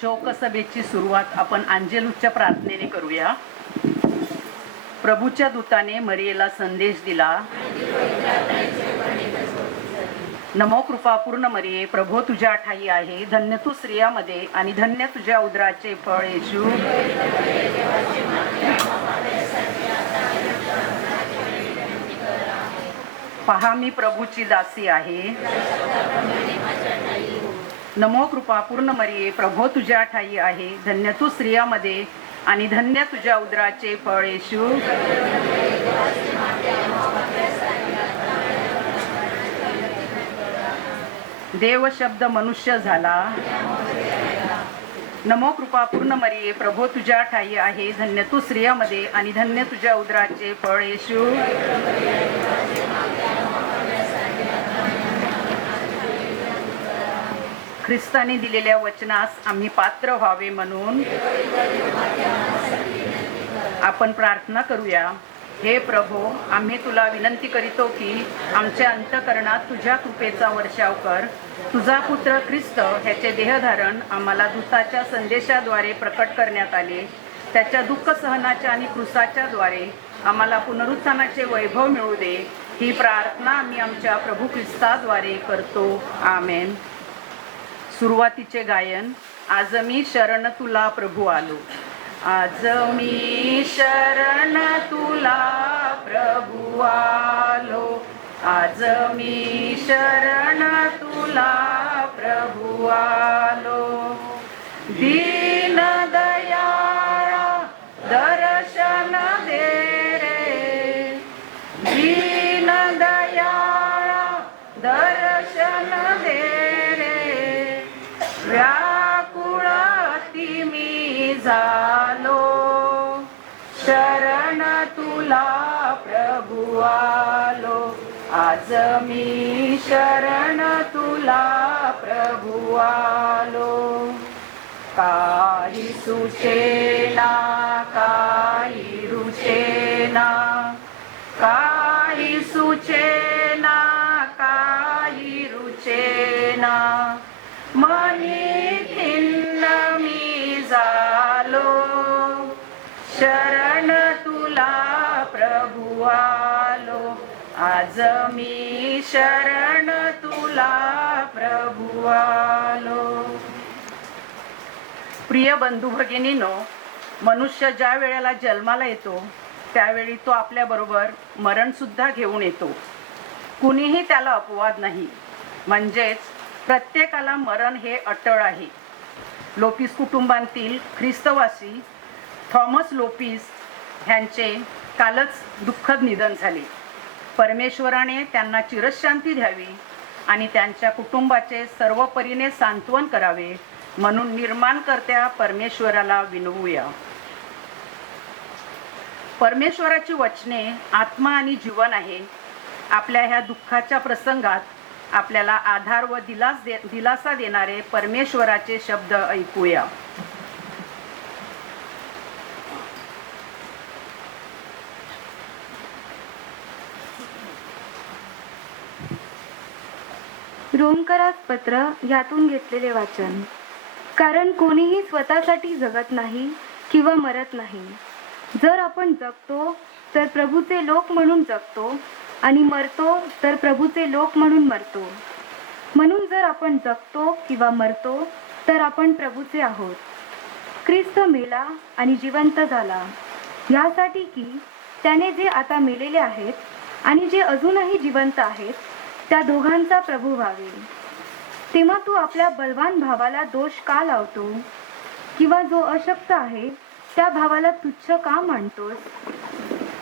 शोकसभेची सुरुवात आपण अंजेलूच्या प्रार्थनेने करूया. प्रभूच्या दूताने मरियेला संदेश दिला. नमो कृपापूर्ण मरिये, प्रभो तुझ्या ठाई आहे, धन्य तू स्त्रियामध्ये आणि धन्य तुझ्या उदराचे फळ येशू. पहा मी प्रभूची दासी आहे. नमो कृपापूर्ण मरिये, प्रभो तुझ्या ठाई आहे, धन्य तू स्त्रियामध्ये आणि धन्य तुझ्या उदराचे फळ येशू. देव शब्द मनुष्य झाला. नमो कृपापूर्ण मरिये, प्रभो तुझ्या ठाई आहे, धन्य तू स्त्रियामध्ये आणि धन्य तुझ्या उदराचे फळ येशू. ख्रिस्ताने दिलेल्या वचनास आम्ही पात्र व्हावे म्हणून आपण प्रार्थना करूया. हे प्रभो, आम्ही तुला विनंती करीतो की आमच्या अंतःकरणात तुझ्या कृपेचा वर्षाव कर. तुझा पुत्र ख्रिस्त ह्याचे देहधारण आम्हाला दूताच्या संदेशाद्वारे प्रकट करण्यात आले. त्याच्या दुःख सहनाच्या आणि क्रूसाच्या द्वारे आम्हाला पुनरुत्थानाचे वैभव मिळू दे. ही प्रार्थना आम्ही आमच्या प्रभू ख्रिस्ताद्वारे करतो. आमेन. सुरुवातीचे गायन. आज मी शरण तुला प्रभू आलो. आज मी शरण तुला प्रभू आलो. आज मी शरण तुला प्रभू आलो. दीन दयाळा दर्शन दे रे. दीन दयाळा दर्शन दे रे. व्याकुळ अति मी झालो. शरण तुला प्रभू आलो. आज मी शरण तुला प्रभू आलो. काही सुचेना काही रुचेना. काही सुचेना काही रुचेना. मनी खिन्न मी झालो. शरण तुला प्रभू आलो. आज मी शरण तुला प्रभू आलो. प्रिय बंधू भगिनीनो, मनुष्य ज्या वेळेला जन्माला येतो त्यावेळी तो आपल्याबरोबर मरणसुद्धा घेऊन येतो. कुणीही त्याला अपवाद नाही. म्हणजेच प्रत्येकाला मरण हे अटळ आहे. लोपिस कुटुंबातील ख्रिस्तवासी थॉमस लोपिस ह्यांचे कालच दुःखद निधन झाले. परमेश्वराने त्यांना चिरशांती द्यावी आणि त्यांच्या कुटुंबाचे सर्व परीने सांत्वन करावे म्हणून निर्माणकर्त्या परमेश्वराला विनवूया. परमेश्वराची वचने आत्मा आणि जीवन आहे. आपल्या ह्या दुःखाच्या प्रसंगात आपल्याला आधार व दिलासा देणारे परमेश्वराचे शब्द ऐकूया. रोमकरास पत्र यातून घेतलेले वाचन. कारण कोणीही स्वतःसाठी जगत नाही किंवा मरत नाही. जर आपण जगतो तर प्रभूचे लोक म्हणून जगतो आणि मरतो तर प्रभूचे लोक म्हणून मरतो. म्हणून जर आपण जगतो किंवा मरतो तर आपण प्रभूचे आहोत. ख्रिस्त मेला आणि जिवंत झाला यासाठी की त्याने जे आता मेलेले आहेत आणि जे अजूनही जिवंत आहेत त्या दोघांचा प्रभू व्हावे. तेव्हा तू आपल्या बलवान भावाला दोष का लावतो किंवा जो अशक्त आहे त्या भावाला तुच्छ का मानतोस.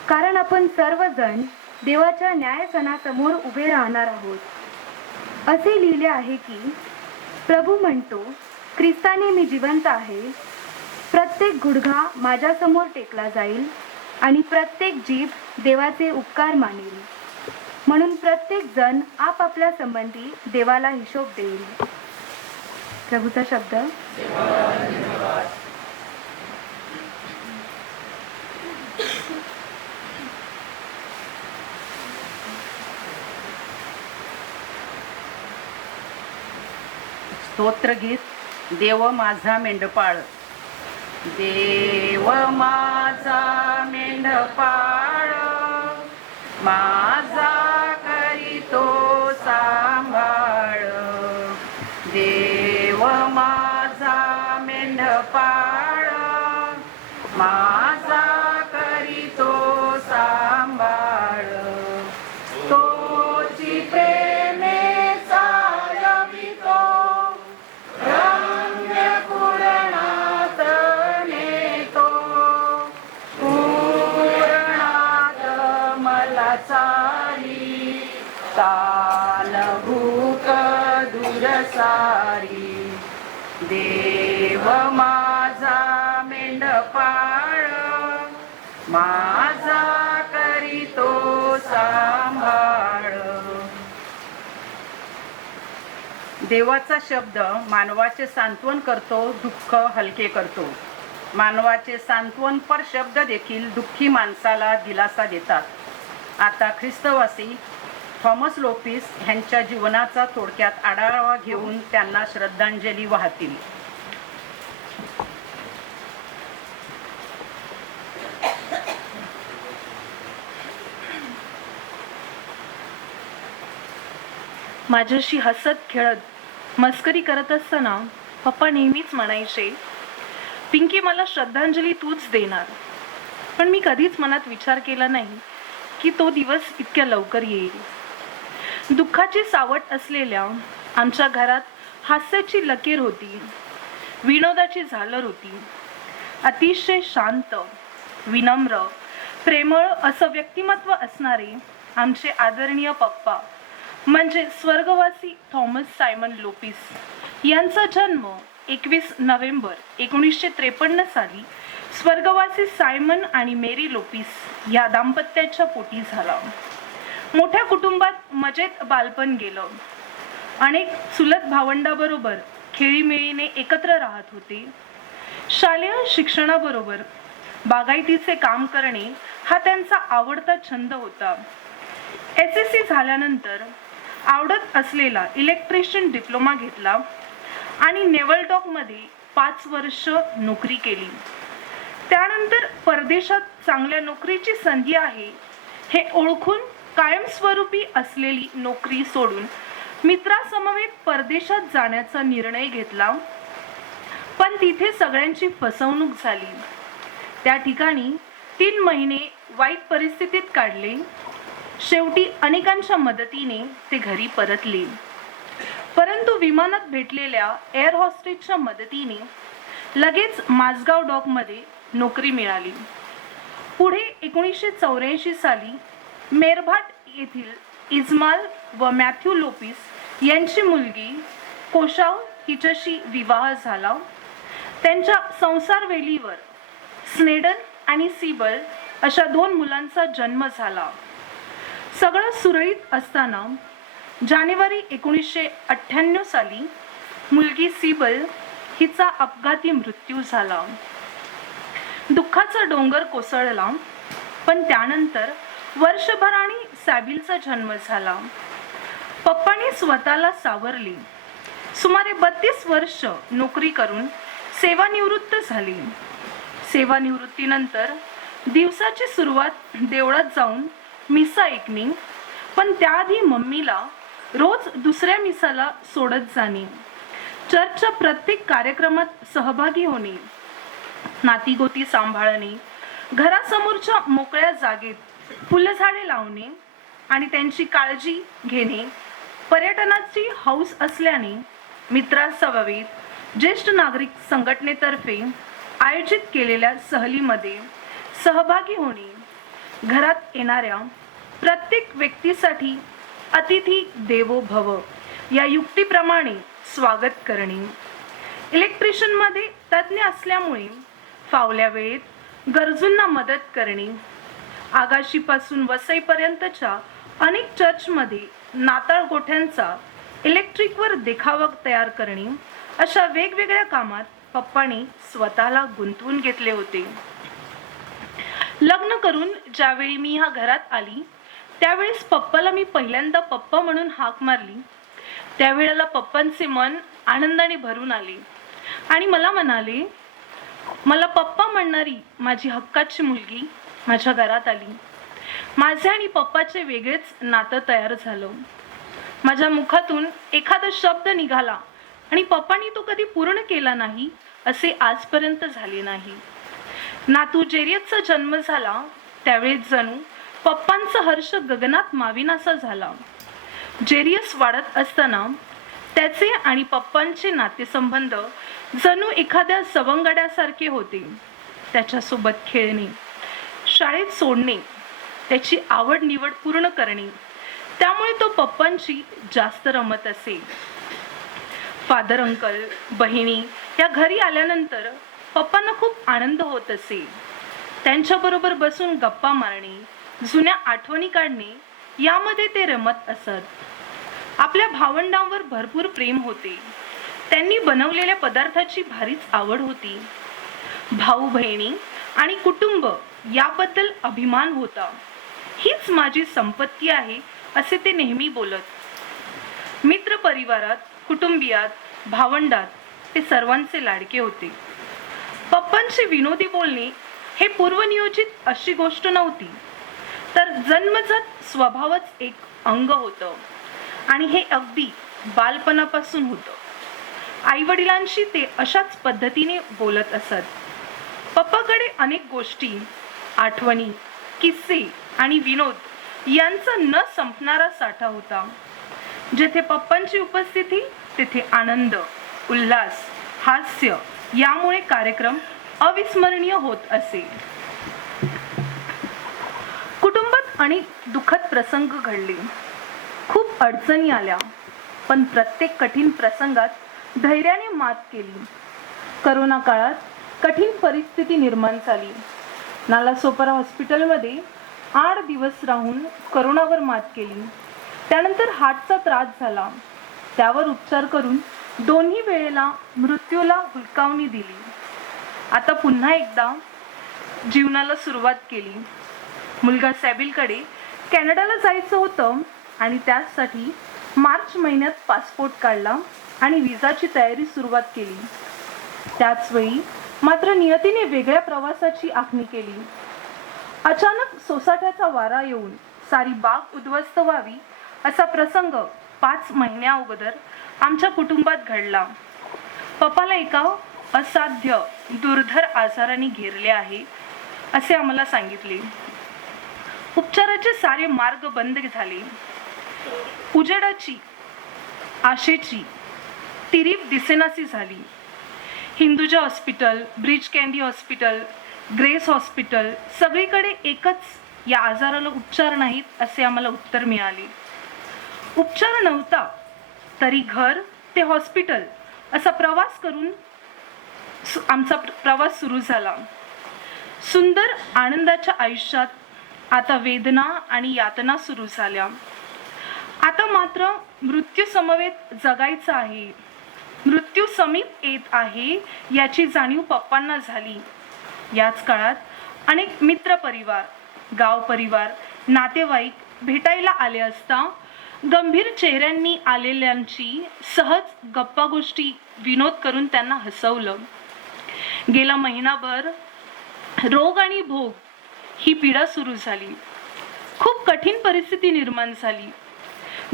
कारण आपण सर्वजण देवाच्या न्यायसनासमोर उभे राहणार आहोत. असे लिहिले आहे की प्रभू म्हणतो, ख्रिस्ताने मी जिवंत आहे. प्रत्येक गुडघा माझ्यासमोर टेकला जाईल आणि प्रत्येक जीभ देवाचे उपकार मानेल. म्हणून प्रत्येक जण आपापल्या संबंधी देवाला हिशोब देईल. प्रभूचा शब्द. स्तोत्रगीत देव माझा मेंढपाळ, देव माझा मेंढपाळ, माझा करीतो सांभाळ. देव माझा मेंढपाळ, माझा करीतो सांभाळ. तोची प्रेमे चालवितो, रम्य पूर्णात नेतो. पूर्णात मला चाली, ताल भूक दूर सारी. देव माझा मेंढपाळ, माझा करीतो सांभाळ. देवाचा शब्द मानवाचे सांत्वन करतो, दुःख हलके करतो. मानवाचे सांत्वनपर शब्द देखील दुःखी माणसाला दिलासा देतात. आता ख्रिस्तवासी थॉमस लोपिस ह्यांच्या जीवनाचा थोडक्यात आढावा घेऊन त्यांना श्रद्धांजली वाहतील. माझ्याशी हसत खेळत मस्करी करत असताना पप्पा नेहमीच म्हणायचे, पिंकी मला श्रद्धांजली तूच देणार. पण मी कधीच मनात विचार केला नाही की तो दिवस इतक्या लवकर येईल. दुःखाची सावट असलेल्या आमच्या घरात हास्याची लकीर होती, विनोदाची झालर होती. अतिशय शांत, विनम्र, प्रेमळ असं व्यक्तिमत्व असणारे आमचे आदरणीय पप्पा म्हणजे स्वर्गवासी थॉमस सायमन लोपिस यांचा जन्म 21 नोव्हेंबर 1953 साली स्वर्गवासी सायमन आणि मेरी लोपिस या दाम्पत्याच्या पोटी झाला. मोठ्या कुटुंबात मजेत बालपण गेलं. अनेक चुलत भावंडाबरोबर खेळीमेळीने एकत्र राहत होते. शालेय शिक्षणाबरोबर बागायतीचे काम करणे हा त्यांचा आवडता छंद होता. SSC झाल्यानंतर आवडत असलेला इलेक्ट्रिशियन डिप्लोमा घेतला आणि नेव्हल डॉकमध्ये 5 वर्ष नोकरी केली. त्यानंतर परदेशात चांगल्या नोकरीची संधी आहे हे ओळखून कायमस्वरूपी असलेली नोकरी सोडून मित्रासमवेत परदेशात जाण्याचा निर्णय घेतला. पण तिथे सगळ्यांची फसवणूक झाली. त्या ठिकाणी 3 महिने वाईट परिस्थितीत काढले. शेवटी अनेकांच्या मदतीने ते घरी परतले. परंतु विमानात भेटलेल्या एअर हॉस्टेसच्या मदतीने लगेच माझगाव डॉकमध्ये नोकरी मिळाली. पुढे 1984 साली मेरभाट येथील इस्माल व मॅथ्यू लोपिस यांची मुलगी कोशाव हिच्याशी विवाह झाला. त्यांच्या संसारवेलीवर स्नेडन आणि सीबल अशा 2 मुलांचा जन्म झाला. सगळं सुरळीत असताना जानेवारी 1998 साली मुलगी सीबल हिचा अपघाती मृत्यू झाला. दुःखाचा डोंगर कोसळला. पण त्यानंतर वर्षभराने सॅबिलचा जन्म झाला. पप्पांनी स्वतःला सावरली. सुमारे 32 वर्ष नोकरी करून सेवानिवृत्त झाली. सेवानिवृत्तीनंतर दिवसाची सुरुवात देवळात जाऊन मिसा ऐकणे, पण त्याआधी मम्मीला रोज दुसऱ्या मिसाला सोडत जाणे, चर्चच्या प्रत्येक कार्यक्रमात सहभागी होणे, नातीगोती सांभाळणे, घरासमोरच्या मोकळ्या जागेत फुलझाडे लावणे आणि त्यांची काळजी घेणे, पर्यटनाची हौस असल्याने मित्रांसमवेत ज्येष्ठ नागरिक संघटनेतर्फे आयोजित केलेल्या सहलीमध्ये सहभागी होणे, घरात येणाऱ्या प्रत्येक व्यक्तीसाठी अतिथी देवो भव या युक्तीप्रमाणे स्वागत करणे, इलेक्ट्रिशियनमध्ये तज्ज्ञ असल्यामुळे फावल्या वेळेत गरजूंना मदत करणे, आगाशीपासून वसईपर्यंतच्या अनेक चर्चमध्ये नाताळ गोठ्यांचा इलेक्ट्रिकवर देखावा तयार करणे, अशा वेगवेगळ्या कामात पप्पांनी स्वतःला गुंतवून घेतले होते. लग्न करून ज्यावेळी मी ह्या घरात आली त्यावेळेस पप्पाला मी पहिल्यांदा पप्पा म्हणून हाक मारली. त्यावेळेला पप्पांचे मन आनंदाने भरून आले. आणि मला म्हणाले, मला पप्पा म्हणणारी माझी हक्काची मुलगी माझ्या घरात आली. माझे आणि पप्पाचे वेगळेच नातं तयार झालं. माझ्या मुखातून एखादा शब्द निघाला आणि पप्पांनी तो कधी पूर्ण केला नाही असे आजपर्यंत झाले नाही. नातू जेरियतचा जन्म झाला त्यावेळेस जणू पप्पांचा हर्ष गगनात माविनासा झाला. जेरियस वाढत असताना त्याचे आणि पप्पांचे नातेसंबंध जणू एखाद्या सवंगड्यासारखे होते. त्याच्यासोबत खेळणे, शाळेत सोडणे, त्याची आवड निवड पूर्ण करणे, त्यामुळे तो पप्पांची जास्त रमत असे. फादर अंकल, बहिणी या घरी आल्यानंतर पप्पांना खूप आनंद होत असे. त्यांच्याबरोबर बसून गप्पा मारणे, जुन्या आठवणी काढणे यामध्ये ते रमत असत. आपल्या भावंडांवर भरपूर प्रेम होते. त्यांनी बनवलेल्या पदार्थाची भारीच आवड होती. भाऊ बहिणी आणि कुटुंब याबद्दल अभिमान होता. हीच माझी संपत्ती आहे असे ते नेहमी बोलत. मित्र परिवारात, कुटुंबियात, भावंडात ते सर्वांचे लाडके होते. पप्पांचे विनोदी बोलणे हे पूर्वनियोजित अशी गोष्ट नव्हती, तर जन्मजात स्वभावच एक अंग होतं आणि हे अगदी बालपणापासून होतं. आई वडिलांशी ते अशाच पद्धतीने बोलत असत. पप्पाकडे अनेक गोष्टी, आठवणी, किस्से आणि विनोद यांचा न संपणारा साठा होता. जेथे पप्पांची उपस्थिती तेथे आनंद, उल्हास, हास्य यामुळे कार्यक्रम अविस्मरणीय होत असे. कुटुंबात अनेक दुःखद प्रसंग घडले, खूप अडचणी आल्या, पण प्रत्येक कठीण प्रसंगात धैर्याने मात केली. करोना काळात कठीण परिस्थिती निर्माण झाली. नालासोपारा हॉस्पिटलमध्ये 8 दिवस राहून करोनावर मात केली. त्यानंतर हार्टचा त्रास झाला. त्यावर उपचार करून दोन्ही वेळेला मृत्यूला हुलकावणी दिली. आता पुन्हा एकदा जीवनाला सुरुवात केली. मुलगा सॅबिलकडे कॅनडाला जायचं होतं आणि त्यासाठी मार्च महिन्यात पासपोर्ट काढला आणि विजाची तयारी सुरुवात केली. त्याच वेळी मात्र नियतीने वेगळ्या प्रवासाची आखणी केली. अचानक सोसाट्याचा वारा येऊन सारी बाग उद्ध्वस्त व्हावी असा प्रसंग 5 महिन्या अगोदर आमच्या कुटुंबात घडला. पप्पाला एका असाध्य दुर्धर आजाराने घेरले आहे असे आम्हाला सांगितले. उपचाराचे सारे मार्ग बंद झाले. उजेडाची, आशेची तिरीप दिसेनासी झाली. Hinduja hospital, bridge candy hospital, grace hospital सगळीकडे एकच, या आजाराला उपचार नाहीत असे आम्हाला उत्तर मिळाले. उपचार नव्हता तरी घर ते हॉस्पिटल असा प्रवास करून आमचा प्रवास सुरू झाला. सुंदर आनंदाच्या आयुष्यात आता वेदना आणि यातना सुरू झाल्या. आता मात्र मृत्यू समवेत जगायचं आहे, मृत्यू समीप येत आहे याची जाणीव पप्पांना झाली. याच काळात अनेक मित्र परिवार, गाव परिवार, नातेवाईक भेटायला आले असता गंभीर चेहऱ्यांनी आलेल्यांची सहज गप्पा गोष्टी विनोद करून त्यांना हसवलं. गेला महिनाभर रोग आणि भोग ही पीडा सुरू झाली. खूप कठीण परिस्थिती निर्माण झाली.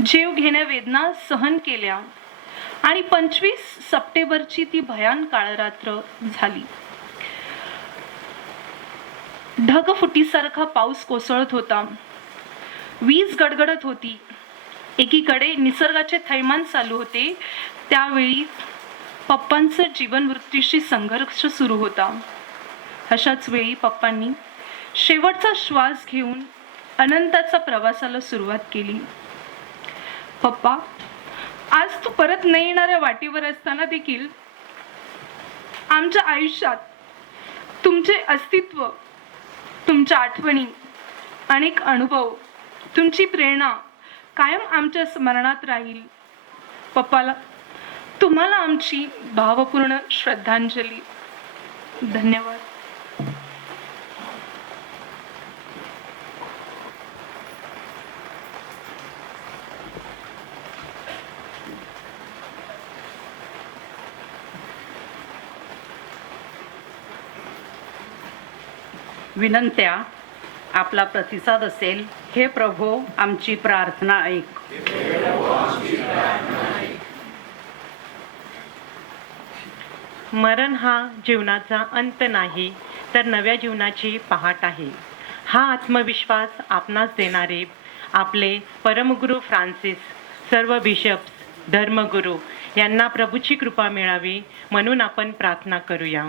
जीव घेण्या वेदना सहन केल्या आणि 25 सप्टेंबरची ती भयान काळरात्र झाली. ढगफुटीसारखा पाऊस कोसळत होता. वीज गडगडत होती. एकीकडे निसर्गाचे थैमान चालू होते. त्यावेळी पप्पांचं जीवन मृत्यूशी संघर्ष सुरू होता. अशाच वेळी पप्पांनी शेवटचा श्वास घेऊन अनंताचा प्रवासाला सुरुवात केली. पप्पा, आज तू परत न येणाऱ्या वाटेवर असताना देखील आमच्या आयुष्यात तुमचे अस्तित्व, तुमच्या आठवणी, अनेक अनुभव, तुमची प्रेरणा कायम आमच्या स्मरणात राहील. पप्पाला तुम्हाला आमची भावपूर्ण श्रद्धांजली. धन्यवाद. विनंत्या आपला प्रतिसाद असेल. हे प्रभो, आमची प्रार्थना ऐक. मरण हा जीवनाचा अंत नाही, तर नव्या जीवनाची पहाट आहे. हा आत्मविश्वास आपणास देणारे आपले परमगुरू फ्रान्सिस, सर्व बिशप्स, धर्मगुरू यांना प्रभूची कृपा मिळावी म्हणून आपण प्रार्थना करूया.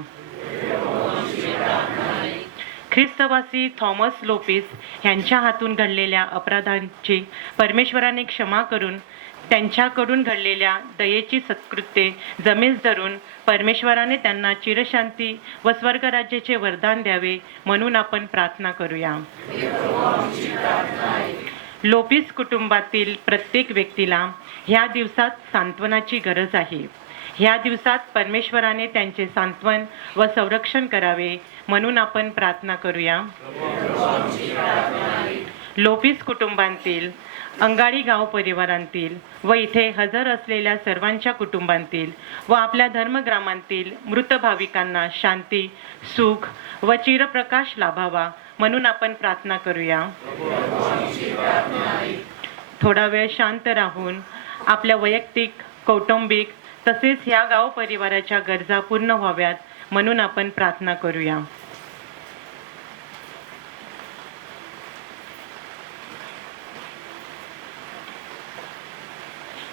ख्रिस्तवासी थॉमस लोपिस यांच्या हातून घडलेल्या अपराधांची परमेश्वराने क्षमा करून त्यांच्याकडून घडलेल्या दयेची सत्कृत्ये जमेस धरून परमेश्वराने त्यांना चिरशांती व स्वर्गराज्याचे वरदान द्यावे म्हणून आपण प्रार्थना करूया. लोपिस कुटुंबातील प्रत्येक व्यक्तीला ह्या दिवसात सांत्वनाची गरज आहे. ह्या दिवसात परमेश्वराने त्यांचे सांत्वन व संरक्षण करावे म्हणून आपण प्रार्थना करूया. लोपिस कुटुंबांतील, अंगाडी गाव परिवारांतील व इथे हजर असलेल्या सर्वांच्या कुटुंबांतील व आपल्या धर्मग्रामांतील मृत भाविकांना शांती, सुख व चिरप्रकाश लाभावा म्हणून आपण प्रार्थना करूया. थोडा वेळ शांत राहून आपल्या वैयक्तिक, कौटुंबिक तसेच ह्या गाव परिवाराच्या गरजा पूर्ण व्हाव्यात म्हणून आपण प्रार्थना करूया.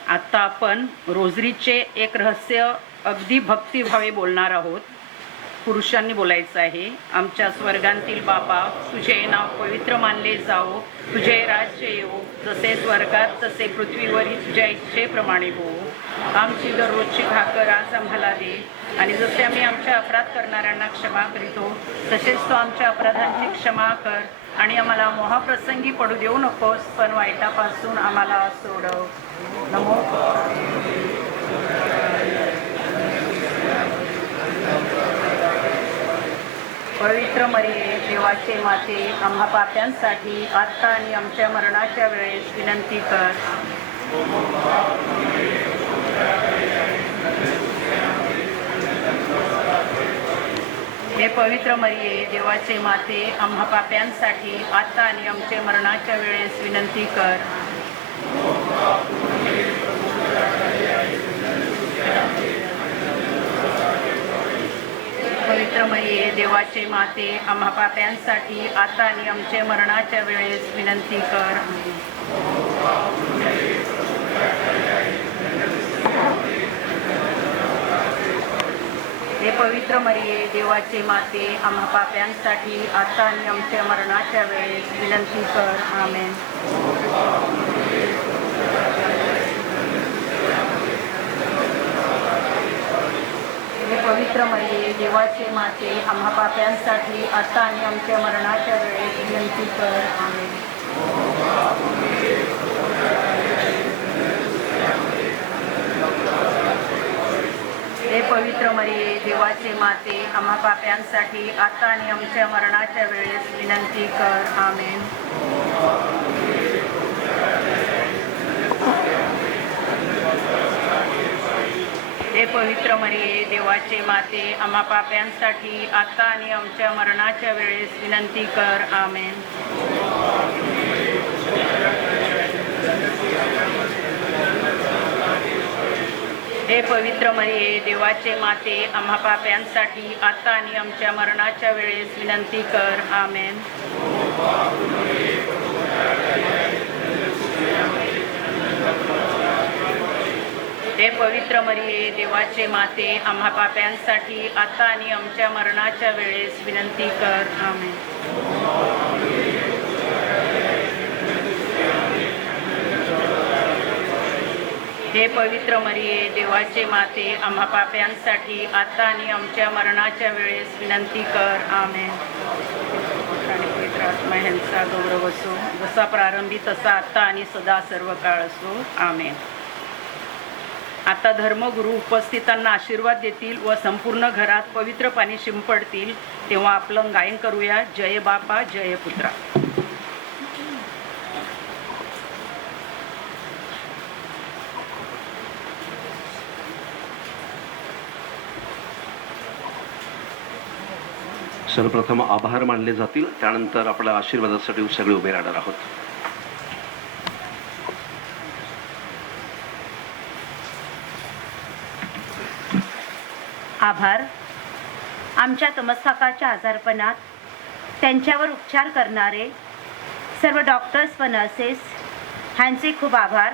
आता आपण रोजरीचे एक रहस्य अगदी भक्तिभावे बोलणार आहोत. पुरुषांनी बोलायचं आहे. आमच्या स्वर्गांतील बापा, तुझे नाव पवित्र मानले जाओ, तुझे राज्य येवो, जसे स्वर्गात तसे पृथ्वीवरही तुझ्या इच्छेप्रमाणे हो. आमची दररोजची भाकर आज आम्हाला दे, आणि जसे आम्ही आमच्या अपराध करणाऱ्यांना क्षमा करीतो तसेच तो आमच्या अपराधांची क्षमा कर, आणि आम्हाला मोहाप्रसंगी पडू देऊ नकोस, पण वाईटापासून आम्हाला सोडव. नमो. पवित्र मरिये, देवाचे माते, आम्हा पाप्यांसाठी आत्ता आणि आमच्या मरणाच्या वेळेस विनंती कर. हे पवित्र मरिये, देवाचे माते, आम्हा पाप्यांसाठी आत्ता आणि आमच्या मरणाच्या वेळेस विनंती कर. पवित्र मरिये, देवाचे माते, आम्हा पाप्यांसाठी आता आणि आमच्या मरणाच्या वेळेस विनंती कर. हे पवित्र मरिये, देवाचे माते, आम्हा पाप्यांसाठी आता आणि आमच्या मरणाच्या वेळेस विनंती कर. आमेन. हे पवित्र मरिये, देवाचे माते, आम्हा पाप्यांसाठी आता आणि आमच्या मरणाच्या वेळेस विनंती कर. आमेन. हे पवित्र मरिये, देवाचे माते, आम्हा पाप्यांसाठी आता आणि आमच्या मरणाच्या वेळेस विनंती कर. आमेन. हे पवित्र मरिये, देवाचे माते, आम्हा पाप्यांसाठी आता आणि आमच्या मरणाच्या वेळेस विनंती कर. आमेन. हे पवित्र मरिये, देवाचे माते, आम्हा पाप्यांसाठी आता आणि आमच्या मरणाच्या वेळेस विनंती कर. आमेन. हे पवित्र मरिये, देवाचे माते, आम्हा पाप्यांसाठी आता आणि आमच्या मरणाच्या वेळेस विनंती कर. आमेन. हे पवित्र मरिये, देवाचे माते, आम्हा पाप्यांसाठी आता आणि आमच्या मरणाच्या वेळेस विनंती कर. आमेन. आणि पवित्र आत्मा ह्यांचा गौरव असो, जसा प्रारंभी तसा आता आणि सदा सर्व काळ असो. आमेन. आता धर्मगुरू उपस्थितांना आशीर्वाद देतील व संपूर्ण घरात पवित्र पाणी शिंपडतील. तेव्हा आपलं गायन करूया. जय बापा, जय पुत्रा. सर्वप्रथम आभार मानले जातील, त्यानंतर आपल्या आशीर्वादासाठी सगळे उभे राहणार आहोत. आभार. आमच्या तमस्काकाच्या आजारपणात त्यांच्यावर उपचार करणारे सर्व डॉक्टर्स व नर्सेस ह्यांचे खूप आभार.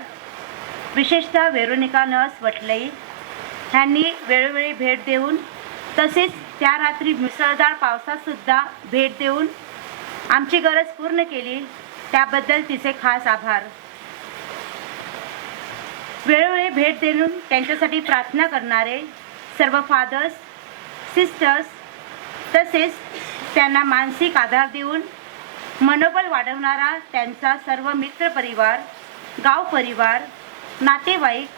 विशेषतः वेरोनिका नर्स वटलई ह्यांनी वेळोवेळी भेट देऊन, तसेच त्या रात्री मुसळधार पावसातसुद्धा भेट देऊन आमची गरज पूर्ण केली, त्याबद्दल तिचे खास आभार. वेळोवेळी भेट देऊन त्यांच्यासाठी प्रार्थना करणारे सर्व फादर्स, सिस्टर्स, तसेच त्यांना मानसिक आधार देऊन मनोबल वाढवणारा त्यांचा सर्व मित्रपरिवार, गाव परिवार, नातेवाईक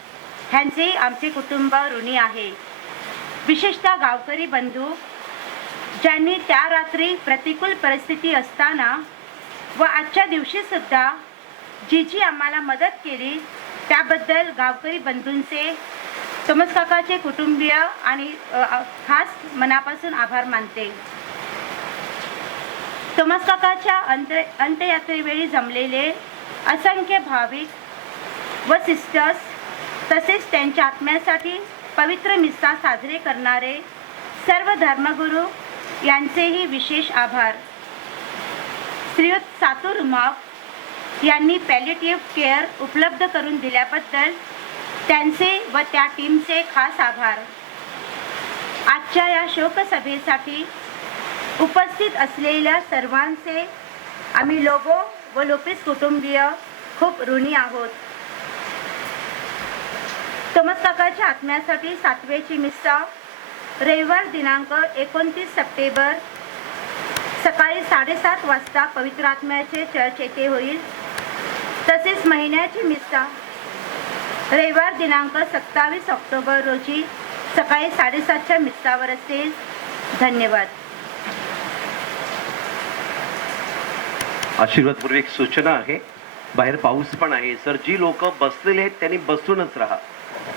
ह्यांचे आमचे कुटुंब ऋणी आहे. विशेषतः गावकरी बंधू ज्यांनी त्या रात्री प्रतिकूल परिस्थिती असताना व आजच्या दिवशीसुद्धा जी आम्हाला मदत केली, त्याबद्दल गावकरी बंधूंचे, तमस्काकाचे कुटुंबीय आणि खास मनापासून आभार मानते. तमस्काकाच्या अंत्ययात्रेवेळी जमलेले असंख्य भाविक व सिस्टर्स, तसेच त्यांच्या आत्म्यासाठी पवित्र मिस्सा साजरे करणारे सर्व धर्मगुरू यांचेही विशेष आभार. श्रीयुत सातू रुमाव यांनी पॅलिएटिव्ह केअर उपलब्ध करून दिल्याबद्दल त्यांचे व त्या टीमचे खास आभार. आजच्या या शोकसभेसाठी उपस्थित असलेल्या सर्वांचे आम्ही लोबो व लोपेस कुटुंबीय खूप ऋणी आहोत. तमस्काकाच्या आत्म्यासाठी 7वेची मिस्सा रविवार दिनांक 29 सप्टेंबर सकाळी 7:30 वाजता पवित्र आत्म्याचे चर्च येथे होईल. तसेच महिन्याची मिस्सा रविवार दिनांक 27 ऑक्टोबर रोजी सकाळी 7:30च्या मिस्सावर असेल. धन्यवाद. आशीर्वादपूर्वी एक सूचना आहे, बाहेर पाऊस पण आहे. सर, जी लोक बसलेले आहेत त्यांनी बसूनच राहा.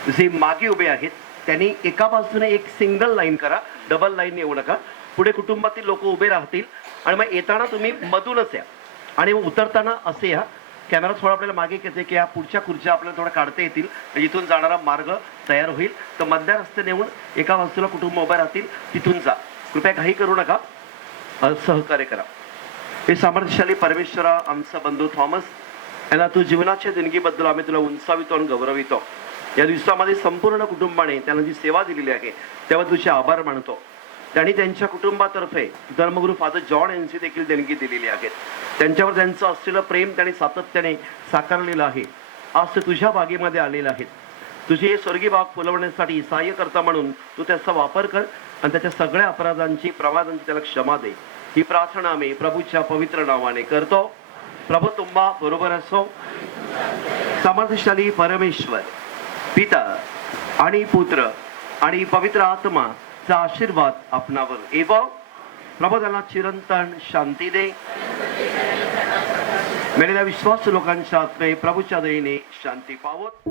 जे मागे उभे आहेत त्यांनी एका बाजूने एक सिंगल लाईन करा, डबल लाईन येऊ नका. पुढे कुटुंबातील लोक उभे राहतील आणि मग येताना तुम्ही मधूनच या आणि मग उतरताना असे या. कॅमेरा थोडा आपल्याला मागे घेते की या पुढच्या खुर्च्या आपल्याला थोडा काढता येतील, इथून जाणारा मार्ग तयार होईल. तर मध्य रस्ते नेऊन एका बाजूला कुटुंब उभे राहतील, तिथून जा. कृपया काही करू नका, सहकार्य करा. हे सामर्थ्यशाली परमेश्वरा, आमचा बंधू थॉमस यांना तू जीवनाच्या देणगीबद्दल आम्ही तुला उंचावितो आणि गौरवितो. या दिवसामध्ये संपूर्ण कुटुंबाने त्यांना जी सेवा दिलेली आहे तेव्हा तुझे आभार मानतो. त्यांनी त्यांच्या कुटुंबातर्फे धर्मगुरू फादर जॉन यांची देखील देणगी दिलेली आहे. त्यांच्यावर त्यांचं असलेलं प्रेम त्यांनी सातत्याने साकारलेलं आहे. आज ते तुझ्या बागेमध्ये आलेलं आहेत. तुझे हे स्वर्गीय बाग फुलवण्यासाठी सहाय्यकर्ता म्हणून तू त्याचा वापर कर आणि त्याच्या सगळ्या अपराधांची, प्रमादांची त्याला क्षमा दे. ही प्रार्थना आम्ही प्रभूच्या पवित्र नावाने करतो. प्रभू तुम्हा बरोबर असो. सामर्थ्यशाली परमेश्वर, पिता आणि पुत्र आणि पवित्र आत्माचा आशीर्वाद आपणावर येवो. प्रभू त्यांना चिरंतन शांती दे. मेलेल्या विश्वास लोकांच्या आत्मे प्रभूच्या दयेने शांती पावत.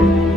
आहे